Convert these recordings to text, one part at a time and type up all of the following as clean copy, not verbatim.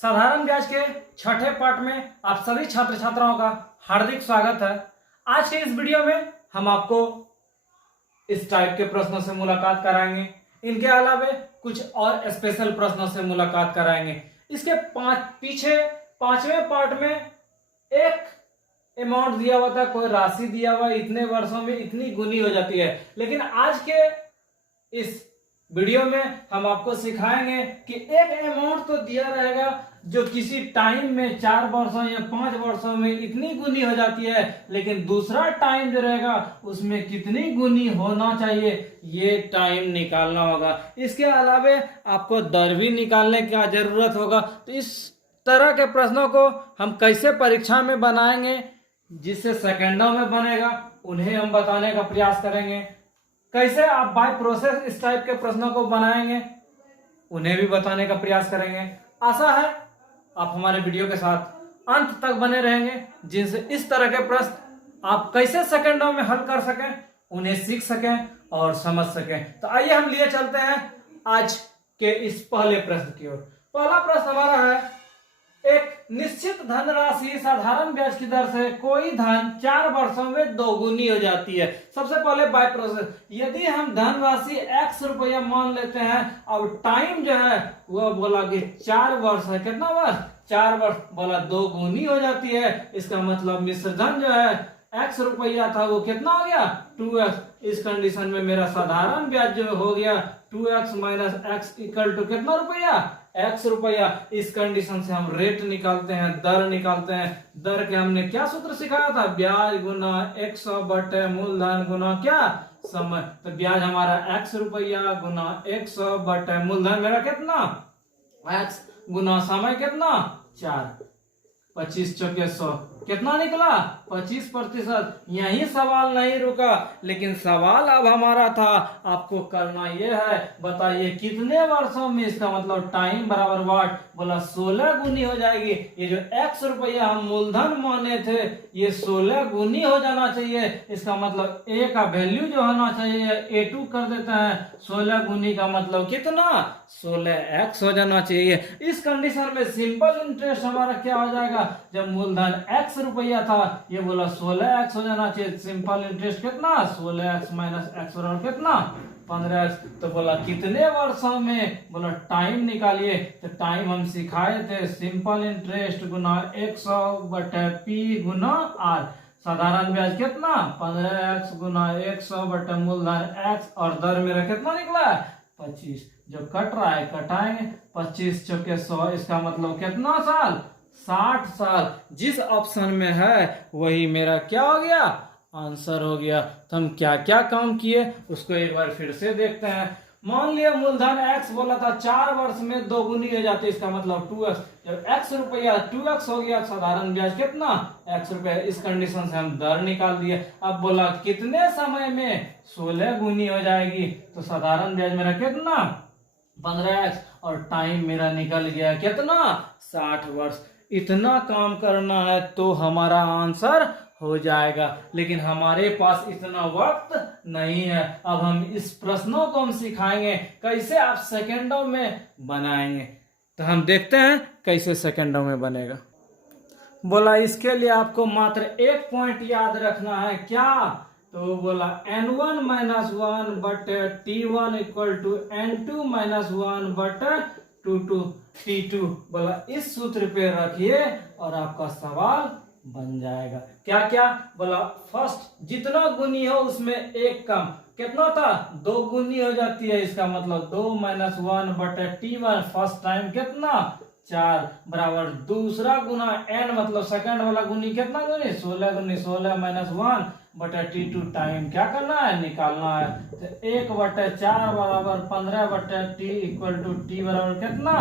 साधारण ब्याज के छठे पार्ट में आप सभी छात्र छात्राओं का हार्दिक स्वागत है। आज के इस वीडियो में हम आपको इस टाइप के प्रश्नों से मुलाकात कराएंगे। इनके अलावे कुछ और स्पेशल प्रश्नों से मुलाकात कराएंगे। इसके पीछे पांचवें पार्ट में एक अमाउंट दिया हुआ था, कोई राशि दिया हुआ, इतने वर्षों में इतनी गुनी हो जाती है। लेकिन आज के इस वीडियो में हम आपको सिखाएंगे कि एक अमाउंट तो दिया रहेगा जो किसी टाइम में 4 वर्षों या 5 वर्षों में इतनी गुनी हो जाती है, लेकिन दूसरा टाइम जो रहेगा उसमें कितनी गुनी होना चाहिए ये टाइम निकालना होगा। इसके अलावे आपको दर भी निकालने की जरूरत होगा। तो इस तरह के प्रश्नों को हम कैसे परीक्षा में बनाएंगे जिससे सेकंडों में बनेगा, उन्हें हम बताने का प्रयास करेंगे। कैसे आप बाय प्रोसेस इस टाइप के प्रश्नों को बनाएंगे, उन्हें भी बताने का प्रयास करेंगे। आशा है आप हमारे वीडियो के साथ अंत तक बने रहेंगे, जिनसे इस तरह के प्रश्न आप कैसे सेकंडों में हल कर सकें, उन्हें सीख सकें और समझ सकें। तो आइए हम लिए चलते हैं आज के इस पहले प्रश्न की ओर। पहला प्रश्न हमारा है, एक निश्चित धनराशि साधारण ब्याज की दर से कोई धन 4 वर्षों में दोगुनी हो जाती है। सबसे पहले बाय प्रोसेस, यदि हम धनराशि x रुपया मान लेते हैं, अब टाइम जो है वह बोला कि 4 वर्ष है। कितना वर्ष? 4 वर्ष। बोला दोगुनी हो जाती है, इसका मतलब मिश्र धन जो है x रुपया था वो कितना हो गया? 2x। इस कंडीशन में मेरा साधारण ब्याज जो हो गया 2x minus x equal to कितना रुपया? x रुपया। इस कंडीशन से हम रेट निकालते हैं, दर निकालते हैं। दर के हमने क्या सूत्र सिखाया था? ब्याज गुना 100 बटे मूलधन गुना क्या? समय। तो ब्याज हमारा x रुपया गुना 100 बटे मूलधन मेरा कितना? x गुना समय कितना? 4। 25 चौके 100 कितना निकला? 25%। यही सवाल नहीं रुका, लेकिन सवाल अब हमारा था आपको करना यह है, बताइए कितने वर्षों में, इसका मतलब टाइम बराबर वाट। बोला 16 गुनी हो जाएगी। ये जो x रुपया हम मूलधन माने थे ये 16 गुनी हो जाना चाहिए। इसका मतलब a का वैल्यू जो होना चाहिए a2 कर देते हैं। 16 गुनी का मतलब कितना? 16x हो जाना चाहिए। इस कंडीशन में सिंपल इंटरेस्ट हमारा क्या हो जाएगा? जब मूलधन x रुपया था ये बोला 16x हो जाना चाहिए। सिंपल इंटरेस्ट कितना? 16x माइनस x और कितना? 15x। तो बोला कितने वर्षों में? बोला टाइम निकालिए। तो टाइम हम सिखाए थे, सिंपल इंटरेस्ट गुना 100 बटे p गुना r। साधारण ब्याज कितना? 15x गुना 100 बटे मूलधन x और दर मेरा कितना निकला? 25। जो कट रहा है कटाएंगे। 25 चौके 100, इसका मतलब कितना साल? 60 साल। जिस ऑप्शन में है वही मेरा क्या हो गया? आंसर हो गया। तो हम क्या क्या काम किए उसको एक बार फिर से देखते हैं। मान लिया मूलधन x बोला था 4 वर्ष में दोगुनी हो जाती है, इसका मतलब 2x। जब x रुपया 2x हो गया, साधारण ब्याज कितना? x रुपया। इस कंडीशन से हम दर निकाल दिए। अब बोला कितने समय में 16 गुनी हो जाएगी, तो साधारण ब्याज मेरा कितना? 15x और टाइम मेरा निकल गया कितना? 60 वर्ष। इतना काम करना है तो हमारा आंसर हो जाएगा, लेकिन हमारे पास इतना वक्त नहीं है। अब हम इस प्रश्नों को हम सिखाएंगे कैसे आप सेकंडों में बनाएंगे। तो हम देखते हैं कैसे सेकंडों में बनेगा। बोला इसके लिए आपको मात्र एक पॉइंट याद रखना है। क्या? तो बोला n1 माइनस 1 बटे t1 equal to n2 minus 1 बटे t2। बोला इस सूत्र पे रखिए और आपका सवाल बन जाएगा। क्या क्या? बोला फर्स्ट जितना गुनी हो उसमें एक कम। कितना था? 2 गुनी हो जाती है, इसका मतलब 2 माइनस 1 बटे t1। फर्स्ट टाइम कितना? 4 बराबर दूसरा गुना n मतलब सेकंड वाला गुनी कितना गुनी? 16 गुनी 16 माइनस 1 बटे t2। टाइम क्या करना है? निकालना है। तो 1 बटे 4 बराबर 15 बटे t इक्वल टू t बराबर कितना?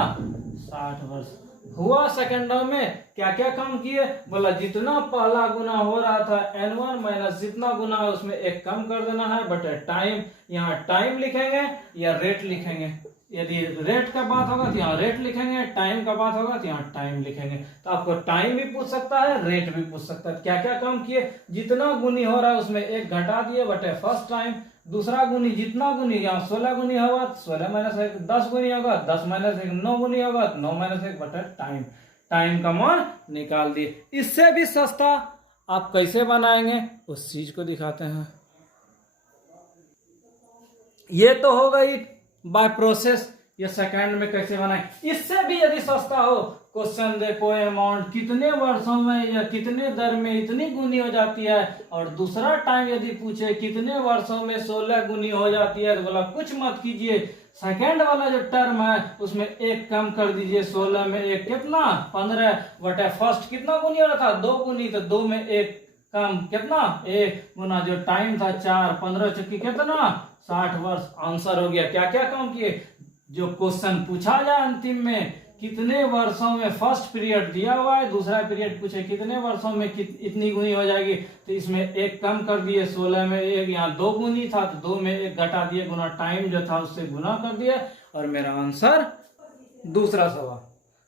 60 वर्ष। हुआ सेकंडों में। क्या क्या काम किए? बोला जितना पहला गुना हो रहा था n1 माइनस जितना गुना है उसमें एक कम कर देना है बटे टाइम। यहाँ टाइम लिखेंगे या रेट लिखेंगे? यदि रेट का बात होगा तो यहाँ रेट लिखेंगे, टाइम का बात होगा तो यहाँ टाइम लिखेंगे। तो आपको टाइम भी पूछ सकता है, रेट भी पूछ सकता है। क्या क्या काम किए, जितना गुनी हो रहा है उसमें एक घटा दिए बटे फर्स्ट टाइम। दूसरा गुनी, जितना गुनी, यहाँ 16 गुनी होगा 16 माइनस 1, 10 गुनी होगा 10 माइनस 1, 9 गुनी होगा 9 माइनस 1 बटे टाइम। टाइम का मान निकाल दिए। इससे भी सस्ता आप कैसे बनाएंगे उस चीज को दिखाते हैं। ये तो हो गई बाय प्रोसेस, ये सेकंड में कैसे बनाए। इससे भी यदि सस्ता हो, क्वेश्चन देखो अमाउंट कितने वर्षों में या कितने दर में इतनी गुनी हो जाती है, और दूसरा टाइम यदि पूछे कितने वर्षों में 16 गुनी हो जाती है, तो बोला कुछ मत कीजिए, सेकंड वाला जो टर्म है उसमें एक कम कर दीजिए। 16 में एक कितना 15 बटे फर्स्ट कितना गुनी हो रहा था 2 गुनी, तो 2 में एक कम कितना 1 गुना जो टाइम था 4, 15 चुकी कितना 60 वर्ष। आंसर हो गया। क्या क्या काम किए, जो क्वेश्चन पूछा जाए अंतिम में कितने वर्षों में, फर्स्ट पीरियड दिया हुआ है, दूसरा पीरियड पूछे कितने वर्षों में इतनी गुनी हो जाएगी, तो इसमें एक कम कर दिए। 16 में एक, यहाँ 2 गुनी था तो 2 में एक घटा दिए, गुना टाइम जो था उससे गुना कर दिया, और मेरा आंसर दूसरा सवाल।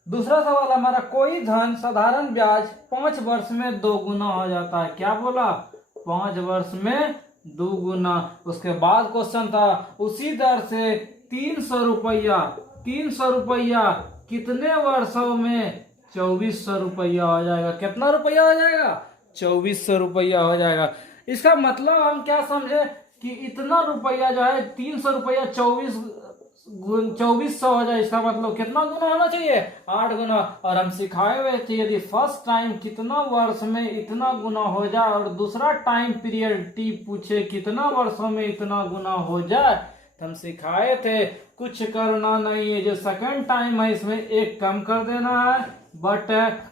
दूसरा सवाल हमारा, कोई धन साधारण ब्याज 5 वर्ष में 2 गुना हो जाता है। क्या बोला, 5 वर्ष में 2 गुना। उसके बाद क्वेश्चन था उसी दर से 300 रुपया, 300 रुपया कितने वर्षों में 2400 रुपया हो जाएगा। कितना रुपया हो जाएगा 2400 रुपया हो जाएगा। इसका मतलब हम क्या समझे कि इतना रुपया जो है 300 रुपया 2400 हो जाए। इसका मतलब कितना गुना होना चाहिए 8 गुना। और हम सिखाए हुए थे यदि फर्स्ट टाइम कितना वर्ष में इतना गुना हो जाए, और दूसरा टाइम पीरियड टी पूछे कितना वर्षों में इतना गुना हो जाए, तो हम सिखाए थे कुछ करना नहीं है। जो सेकंड टाइम है इसमें एक कम कर देना है, बट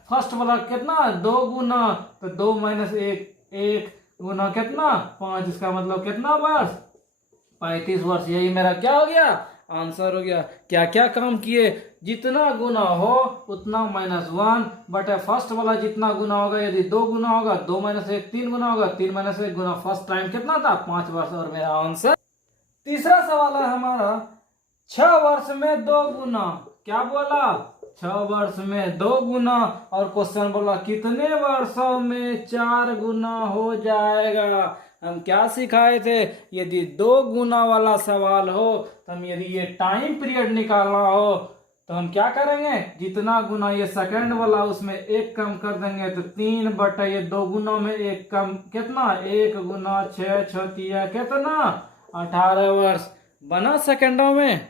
फर्स्ट वाला कितना 2 गुना, तो 2 माइनस 1, 1 गुना कितना 5। इसका मतलब कितना वर्ष 35 वर्ष। यही मेरा क्या हो गया आंसर हो गया। क्या क्या काम किए, जितना गुना हो उतना -1 बटे फर्स्ट वाला जितना गुना होगा, यदि 2 गुना होगा 2 माइनस 1 3 गुना होगा, 3 माइनस 1 गुना फर्स्ट टाइम कितना था 5 वर्ष, और मेरा आंसर। तीसरा सवाल है हमारा 6 वर्ष में 2 गुना। क्या बोला 6 वर्ष में 2 गुना, और क्वेश्चन बोला कितने वर्षों में 4 गुना हो जाएगा। हम क्या सिखाए थे, यदि 2 गुना वाला सवाल हो तो हम यदि ये टाइम पीरियड निकालना हो तो हम क्या करेंगे, जितना गुना ये सेकंड वाला उसमें एक कम कर देंगे, तो 3 बटे ये 2 गुना में एक कम कितना 1 गुना 6 6 कितना 18 वर्ष बना सेकंडों में।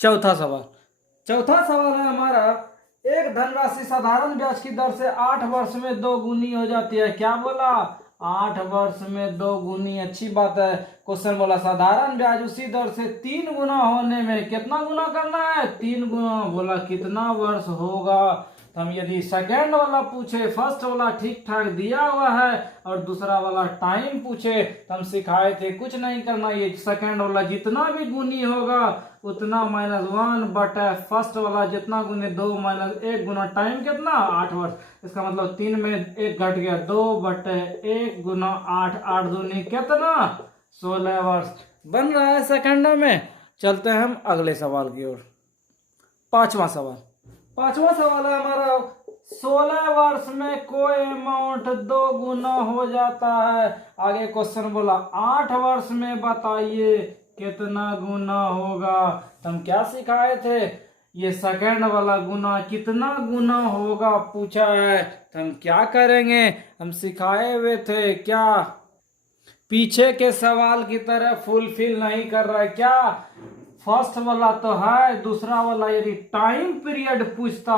चौथा सवाल है हमारा, एक धनराशि साधारण ब्याज की दर से 8 वर्ष में 2 गुनी हो जाती है। क्या बोला 8 वर्ष में 2 गुनी। अच्छी बात है। क्वेश्चन बोला साधारण ब्याज उसी दर से 3 गुना होने में कितना गुना करना है 3 गुना। बोला कितना वर्ष होगा। तो हम यदि सेकेंड वाला पूछे, फर्स्ट वाला ठीक ठाक दिया हुआ है और दूसरा वाला टाइम पूछे, तो हम सिखाए थे कुछ नहीं करना, ये सेकेंड वाला जितना भी गुनी होगा उतना -1 बटे फर्स्ट वाला जितना गुनी 2 माइनस 1 गुना टाइम कितना 8 वर्ष। इसका मतलब 3 में 1 घट गया 2 बटे 1 गुना 8, 8 दूनी कितना 16 वर्ष बन रहा है सेकंडों में। चलते हैं हम अगले सवाल की ओर। पांचवा सवाल है हमारा, 16 वर्ष में कोई अमाउंट 2 गुना हो जाता है। आगे क्वेश्चन बोला 8 वर्ष में बताइए कितना गुना होगा। तो हम क्या सिखाए थे, ये सेकंड वाला गुना कितना गुना होगा पूछा है, तो हम क्या करेंगे, हम सिखाए हुए थे क्या पीछे के सवाल की तरह फुलफिल नहीं कर रहा है क्या। फर्स्ट वाला तो है, दूसरा वाला यदि टाइम पीरियड पूछता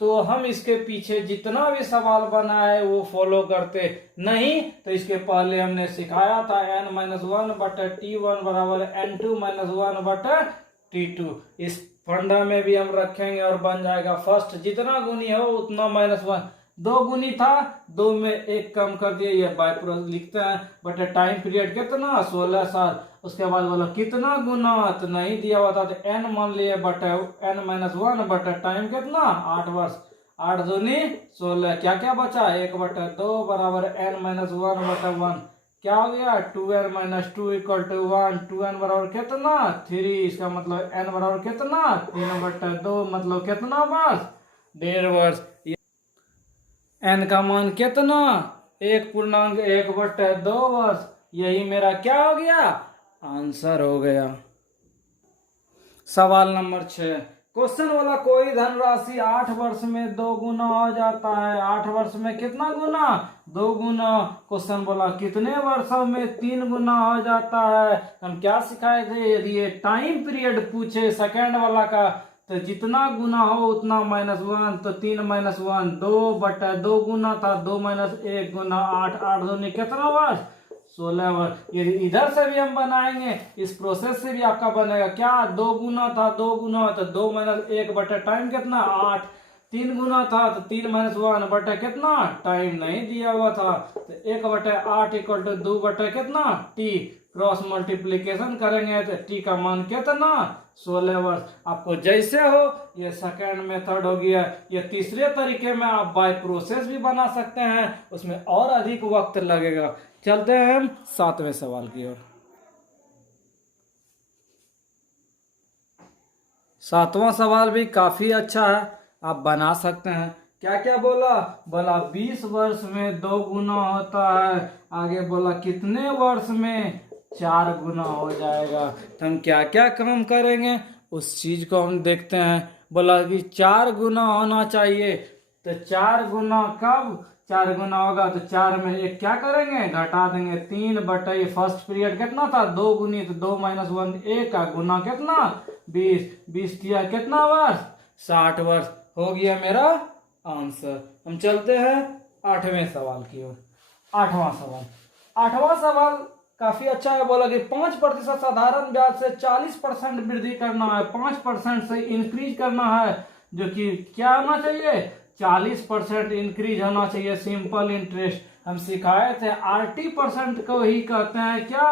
तो हम इसके पीछे जितना भी सवाल बना है वो फॉलो करते, नहीं तो इसके पहले हमने सिखाया था n-1 बटे t1 बराबर n2-1 बटे t2। इस फंडा में भी हम रखेंगे और बन जाएगा फर्स्ट जितना गुनी हो उतना -1। 2 गुनी था 2 में 1 कम कर दिए, ये बाय प्रोसेस लिखते हैं बटे टाइम पीरियड कितना 16 साल। उसके बाद बोला कितना गुना, तो नहीं दिया हुआ था तो n मान लिए बटे n-1 बटे टाइम कितना 8 वर्ष। 8 दूनी 16, क्या क्या बचा 1 बटे 2 बराबर n-1 बटे 1 क्या हो गया 2n minus 2 equal to 1। 2n बराबर कितना 3, इसका मतलब n बराबर कितना 3/2, मतलब कितना वर्ष 1.5 वर्ष। n का मान कितना 1.1/2 वर्ष। यही मेरा क्या हो गया आंसर हो गया। सवाल नंबर 6, क्वेश्चन वाला कोई धनराशि 8 वर्ष में 2 गुना हो जाता है। 8 वर्ष में कितना गुना 2 गुना। क्वेश्चन बोला कितने वर्षों में 3 गुना हो जाता है। हम क्या सिखाए थे, यदि ये टाइम पीरियड पूछे सेकंड वाला का तो जितना गुना हो उतना -1, तो 3 - 1 2/2 गुना था, 2 - 1 गुना 8, 8 दूनी कितना वर्ष 16 वर्ष। यदि इधर से भी हम बनाएंगे इस प्रोसेस से भी आपका बनेगा क्या 2 गुना था 2 गुना, तो 2 - 1 बटे टाइम कितना 8, 3 गुना था तो 3 - 1 बटे कितना टाइम नहीं दिया हुआ था, तो 1/8 इक्वल टू 2 बटे कितना टी। क्रॉस मल्टीप्लीकेशन करेंगे तो टी का मान कितना 16 वर्ष। आपको जैसे हो ये सेकंड मेथड हो गया। ये तीसरे तरीके में आप बाय प्रोसेस भी बना सकते हैं, उसमें और अधिक वक्त लगेगा। चलते हैं हम 7वें सवाल की ओर। 7वां सवाल भी काफी अच्छा है, आप बना सकते हैं। क्या क्या बोला 20 वर्ष में 2 गुना होता है। आगे बोला कितने वर्ष में 4 गुना हो जाएगा। तो हम क्या क्या काम करेंगे उस चीज को हम देखते हैं। बोला कि 4 गुना होना चाहिए, तो 4 गुना कब 4 गुना होगा, तो 4 में एक क्या करेंगे घटा देंगे 3/, फर्स्ट पीरियड कितना था 2 गुनी, तो 2 - 1 1 का गुना कितना 20, 20 किया कितना वर्ष 60 वर्ष। हो गया मेरा आंसर। हम चलते हैं 8वें सवाल की ओर। 8वां सवाल काफी अच्छा है। बोला कि 5% साधारण ब्याज से 40% वृद्धि करना है, 5% से इंक्रीज करना है, जो कि क्या होना चाहिए 40% इंक्रीज होना चाहिए सिंपल इंटरेस्ट। हम सिखाए थे RT% को ही कहते हैं क्या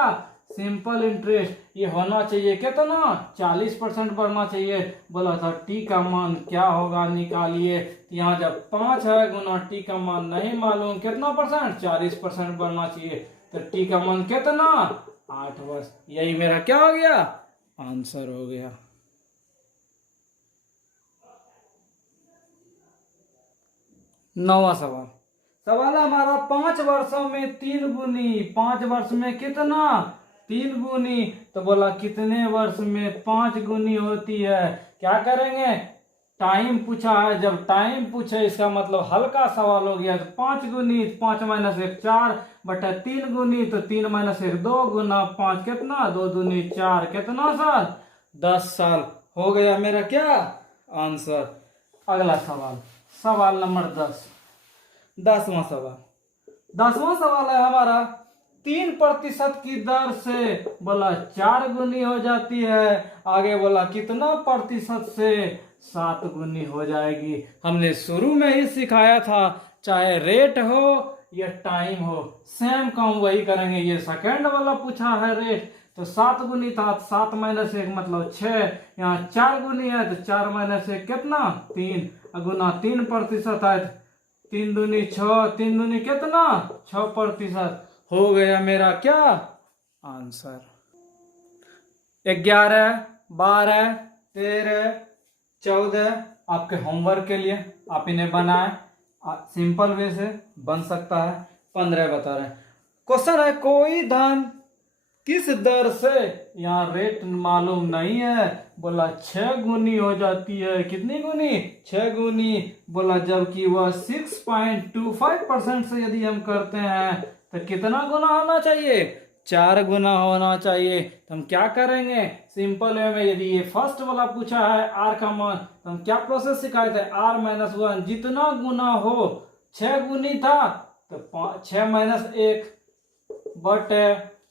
सिंपल इंटरेस्ट। ये होना चाहिए कितना 40% बढ़ना चाहिए। बोला था टी का मान क्या होगा निकालिए। यहाँ जब 5 है गुना टी का मान नहीं मालूम कितना परसेंट 40% बढ़ना चाहिए, तो टी का मान कितना 8 वर्ष। यही मेरा क्या हो गया आंसर हो गया। 9वां सवाल हमारा 5 वर्षों में 3 गुनी। 5 वर्ष में कितना 3 गुनी, तो बोला कितने वर्ष में 5 गुनी होती है। क्या करेंगे टाइम पूछा है, जब टाइम पूछे इसका मतलब हल्का सवाल हो गया। तो 5 गुनी 5 - 1 4 बटा 3 गुनी, तो 3 - 1 2 गुना 5 कितना 2 दूनी 4 कितना साल 10 साल। हो गया मेरा क्या आंसर। अगला सवाल नंबर 10वां सवाल है हमारा 3% की दर से बोला 4 गुनी हो जाती है। आगे बोला कितना प्रतिशत से 7 गुनी हो जाएगी। हमने शुरू में ही सिखाया था चाहे रेट हो या टाइम हो सेम काम वही करेंगे। ये सेकंड वाला पूछा है रेट, तो 7 गुनी था 7 - 1 मतलब 6। यहाँ 4 गुनी है तो 4 - 1 कितना 3 गुना 3% है 3 दूनी 6, 3 दूनी कितना 6%। हो गया मेरा क्या आंसर। 11 12 13 14 आपके होमवर्क के लिए आप इन्हें बनाए, सिंपल वे से बन सकता है। 15 बता रहे हैं। क्वेश्चन है कोई धन किस दर से, यहाँ रेट मालूम नहीं है। बोला 6 गुनी हो जाती है। कितनी गुनी 6 गुनी। बोला जबकि वह 6.25% से यदि हम करते हैं तो कितना गुना होना चाहिए 4 गुना होना चाहिए। तो हम क्या करेंगे सिंपल वे में, यदि ये फर्स्ट वाला पूछा है आर का मान, तो हम क्या प्रोसेस सिखाए थे R - 1 जितना गुना हो 6 गुनी था तो 6 - 1 बटे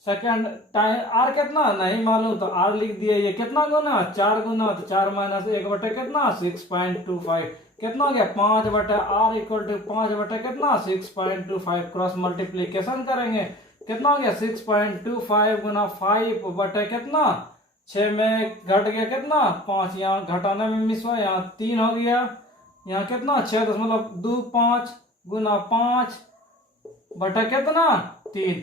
सेकंड टाइम आर कितना नहीं मालूम तो आर लिख दिए। ये कितना गुना 4 गुना, तो 4 - 1 बटे कितना 6.25 कितना हो गया 5 बटे आर इक्वल टू 5 बटे कितना 6.25। क्रॉस मल्टीप्लीकेशन करेंगे कितना हो गया 6.25 गुना 5 बटे कितना 6 में घट गया कितना 5, यहाँ घटाने में मिस हुआ यहाँ 3 हो गया, यहाँ कितना 6.25 गुना 5 बटे कितना 3।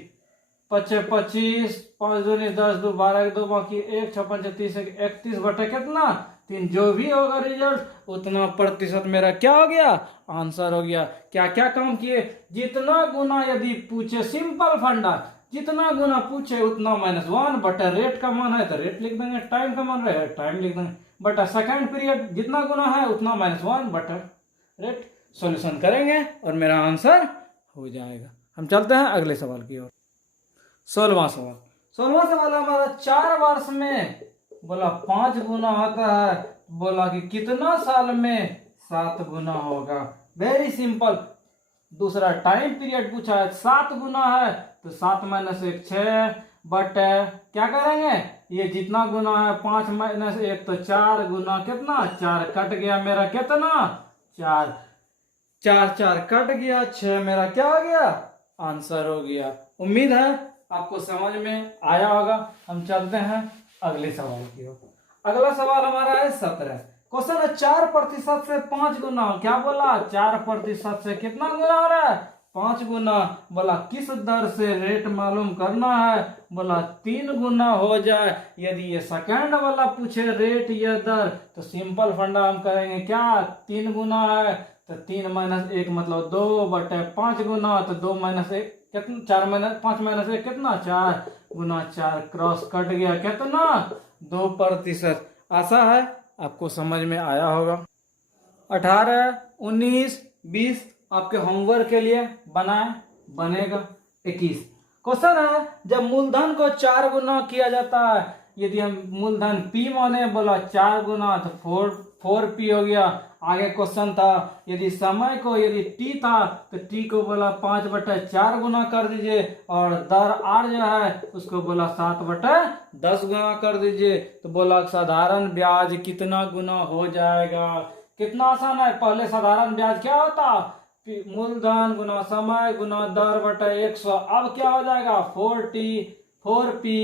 पचे 25, 5 दूनी 10, 2 12, 2 बाकी 1, 6 5 30, 31 बटे कितना 3। जो भी होगा रिजल्ट उतना प्रतिशत मेरा क्या हो गया, आंसर हो गया। क्या क्या काम किए, जितना गुना यदि पूछे, सिंपल फंडा, जितना गुना पूछे उतना -1 बटा रेट का मान है तो रेट लिख देंगे, टाइम का मान रहे टाइम लिख देंगे, बटा सेकंड पीरियड जितना गुना है उतना -1 बटा रेट। सॉल्यूशन करेंगे और मेरा आंसर हो जाएगा। हम चलते हैं अगले सवाल की ओर। 16वां सवाल। 16वां सवाल हमारा 4 वर्ष में बोला 5 गुना होता है, बोला कि कितना साल में 7 गुना होगा। Very simple. दूसरा टाइम पीरियड पूछा है, 7 गुना है तो 7 - 1 6 बट क्या करेंगे, ये जितना गुना है 5 - 1 तो 4 गुना कितना 4 कट गया मेरा कितना 4, 4 4 कट गया 6 मेरा क्या हो गया आंसर हो गया। उम्मीद है आपको समझ में आया होगा। हम चलते हैं अगले सवाल की ओर। अगला सवाल हमारा है 17। क्वेश्चन है 4% से 5 गुना, क्या बोला 4% से कितना गुना हो रहा है 5 गुना। बोला किस दर से रेट मालूम करना है, बोला 3 गुना हो जाए। यदि ये सेकंड वाला पूछे रेट या दर तो सिंपल फंडा हम करेंगे क्या 3 गुना है तो 3 - 1 मतलब 2 बटे 5 गुना तो 2 - 1 कितना 4 - 5 - 1 कितना 4 गुना 4 क्रॉस कट गया कितना 2%। आशा है आपको समझ में आया होगा। 18, 19, 20 आपके होमवर्क के लिए बनाए, बनेगा 21। क्वेश्चन है जब मूलधन को 4 गुना किया जाता है, यदि हम मूलधन P माने, बोला 4 गुना तो 4P हो गया। आगे क्वेश्चन था यदि समय को यदि T था तो T को बोला 5/4 गुना कर दीजिए और दर R जो है उसको बोला 7/10 गुना कर दीजिए। तो बोला साधारण ब्याज कितना गुना हो जाएगा। कितना आसान है, पहले साधारण ब्याज क्या होता मूलधन गुना समय गुना दर बटे 100। अब क्या हो जाएगा 4P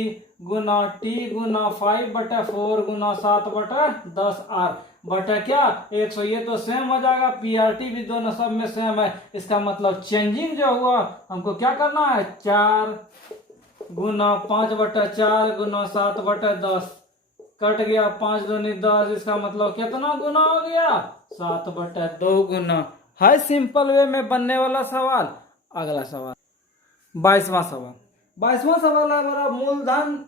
गुना T गुना 5/4 गुना 7/10 R बटा क्या 100। ये तो सेम हो जाएगा, PRT भी दोनों सब में सेम है। इसका मतलब चेंजिंग जो हुआ हमको क्या करना है 4 गुना 5/4 गुना 7/10 कट गया 5 दूनी 10। इसका मतलब कितना गुना हो गया 7/2 गुना। है सिंपल वे में बनने वाला सवाल। अगला सवाल 22वां सवाल। 22वां सवाल है हमारा मूलधन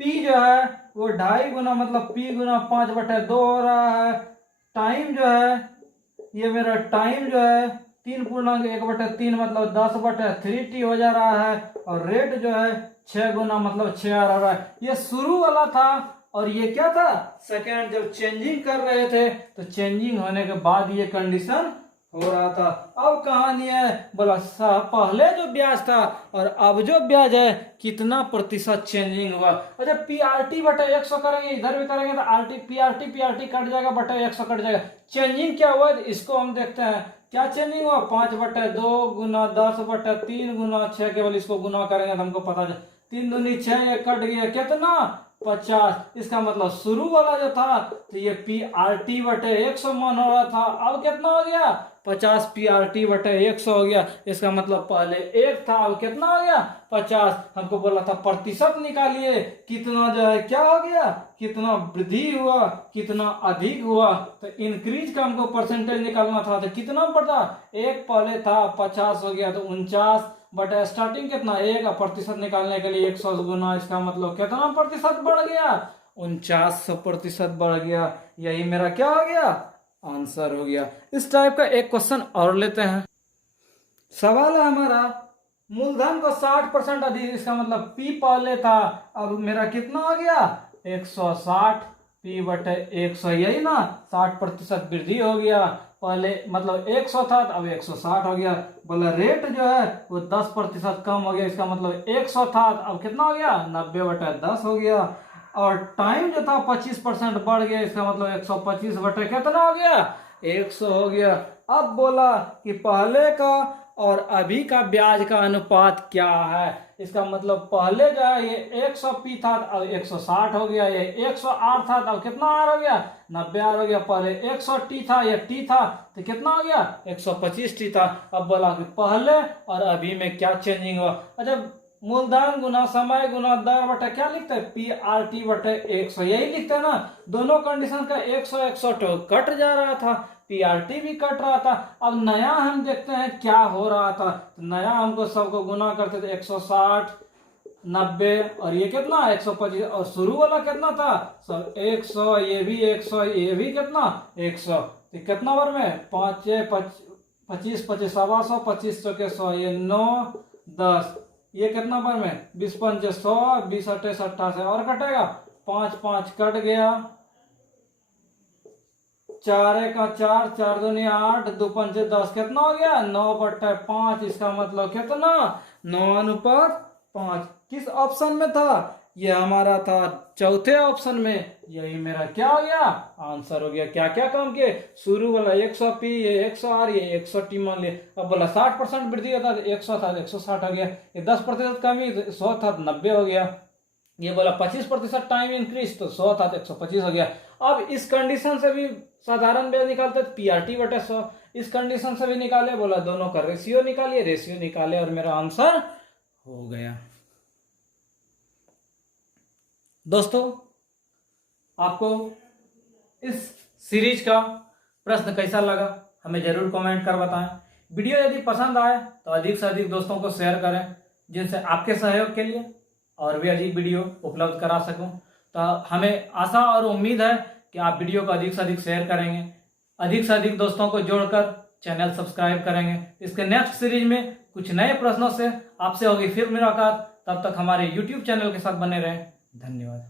P जो है वो 2.5 गुना मतलब P गुना 5/2 हो रहा है। टाइम जो है ये मेरा टाइम जो है 3.1/3 मतलब 10/3T हो जा रहा है। और रेट जो है 6 गुना मतलब 6R हो रहा है। ये शुरू वाला था और ये क्या था सेकेंड। जब चेंजिंग कर रहे थे तो चेंजिंग होने के बाद ये कंडीशन हो रहा था। अब कहानी है बोला पहले जो ब्याज था और अब जो ब्याज है कितना प्रतिशत चेंजिंग हुआ। अच्छा PRT बटे 100 करेंगे, इधर भी करेंगे तो PRT कट जाएगा बटे 100 कट जाएगा। चेंजिंग क्या हुआ इसको हम देखते हैं। क्या चेंजिंग हुआ 5/2 गुना 10/3 गुना 6 केवल इसको गुना करेंगे तो हमको पता चल 3 दूनी 6 ये कट गया कितना 50। इसका मतलब शुरू वाला जो था तो ये PRT बटे 100 मान हो रहा था, अब कितना हो गया 50 PRT बटे 100 हो गया। इसका मतलब पहले 1 था अब कितना हो गया 50। हमको बोला था प्रतिशत निकालिए कितना जो है क्या हो गया कितना वृद्धि हुआ कितना अधिक हुआ। तो इंक्रीज का हमको परसेंटेज निकालना था तो कितना पड़ता 1 पहले था 50 हो गया तो 49 बट स्टार्टिंग कितना 1 प्रतिशत निकालने के लिए 100 गुना। इसका मतलब कितना प्रतिशत बढ़ गया 49% बढ़ गया। यही मेरा क्या हो गया आंसर हो गया। इस टाइप का एक क्वेश्चन और लेते हैं। सवाल है हमारा मूलधन को 60% अधिक, इसका मतलब P पहले था अब मेरा कितना हो गया 160 P बटे 100 यही ना 60% वृद्धि हो गया। पहले मतलब 100 था अब 160 हो गया। बोला रेट जो है वो 10% कम हो गया। इसका मतलब 100 था अब कितना हो गया 90/10 हो गया। और टाइम जो था 25% बढ़ गया। इसका मतलब 125 बटे कितना हो गया 100 हो गया। अब बोला कि पहले का और अभी का ब्याज का अनुपात क्या है। इसका मतलब पहले जो है ये 100P था अब 160 हो गया। ये 100R था अब कितना R हो गया 90R हो गया। पहले 100T था ये T था तो कितना हो गया 125T था। अब बोला कि पहले और अभी में क्या चेंजिंग हुआ। अच्छा मूलधन गुना समय गुना दर बटे क्या लिखते हैं, PRT बटे 100, यही लिखते हैं ना। दोनों कंडीशन का 100 तो कट जा रहा था, PRT भी कट रहा था। अब नया हम देखते हैं क्या हो रहा था। तो नया हमको सबको गुना करते थे 160, 90 और ये कितना 125, और शुरू वाला कितना था सब 100, ये भी 100, ये भी कितना 100। तो कितना बार में 5 25 25 सवा 100, 25 चौके 100, ये 9 10, ये कितना बार में 20 5 100, 20 28 88 और कटेगा 5 5 कट गया, 4 1 4, 4 2 8, 2 5 10, कितना हो गया 9/5। इसका मतलब कितना 9:5। किस ऑप्शन में था, ये हमारा था चौथे ऑप्शन में। यही मेरा क्या हो गया आंसर हो गया। क्या क्या काम किए, शुरू वाला 100p, ये 100r, ये 100t मान लिए। अब बोला 60% वृद्धि होता है, 100 था 160 हो गया। ये 10% कमी 100 था 90 हो गया। ये बोला 25% टाइम इंक्रीज, तो 100 था 125 हो गया। अब इस कंडीशन से भी साधारण ब्याज निकालते PRT बटे 100, इस कंडीशन से भी निकाले, बोला दोनों का रेशियो निकालिए, रेशियो निकाले और मेरा आंसर हो गया। दोस्तों आपको इस सीरीज का प्रश्न कैसा लगा हमें जरूर कमेंट कर बताएं। वीडियो यदि पसंद आए तो अधिक से अधिक दोस्तों को शेयर करें, जिनसे आपके सहयोग के लिए और भी अधिक वीडियो उपलब्ध करा सकूं। तो हमें आशा और उम्मीद है कि आप वीडियो को अधिक से अधिक शेयर करेंगे, अधिक से अधिक दोस्तों को जोड़कर चैनल सब्सक्राइब करेंगे। इसके नेक्स्ट सीरीज में कुछ नए प्रश्नों से आपसे होगी फिर मुलाकात। तब तक हमारे YouTube चैनल के साथ बने रहें। धन्यवाद।